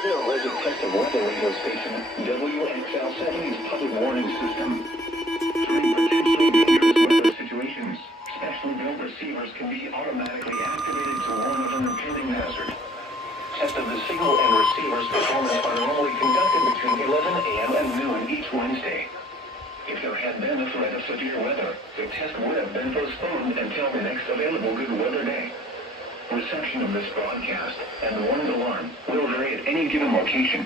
Signal Alert Testing Weather Radio Station, WXL70's public warning system. During potentially dangerous weather situations, specially built receivers can be automatically activated to warn of an impending hazard. Tests of the signal and receiver's performance are normally conducted between 11 a.m. and noon each Wednesday. If there had been a threat of severe weather, the test would have been postponed until the next available good weather day. Reception of this broadcast and the warning alarm will vary at any given location.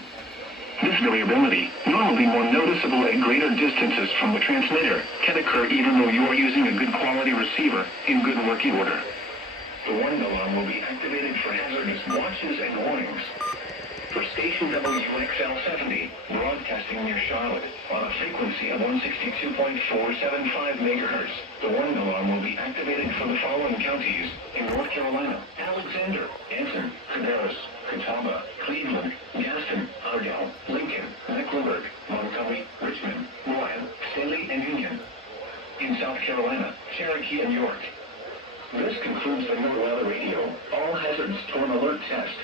This variability, normally more noticeable at greater distances from the transmitter, can occur even though you are using a good quality receiver in good working order. The warning alarm will be activated for hazardous watches and warnings. For station WXL70, broadcasting near Charlotte on a frequency of 162.475 MHz, the warning alarm will be activated for the following counties in North Carolina: Alexander, Anson, Cabarrus, Catawba, Cleveland, Gaston, Ardell, Lincoln, Mecklenburg, Montgomery, Richmond, Lyon, Stanley, and Union. In South Carolina, Cherokee, and York. This concludes the NOAA Radio All Hazards Storm Alert Test.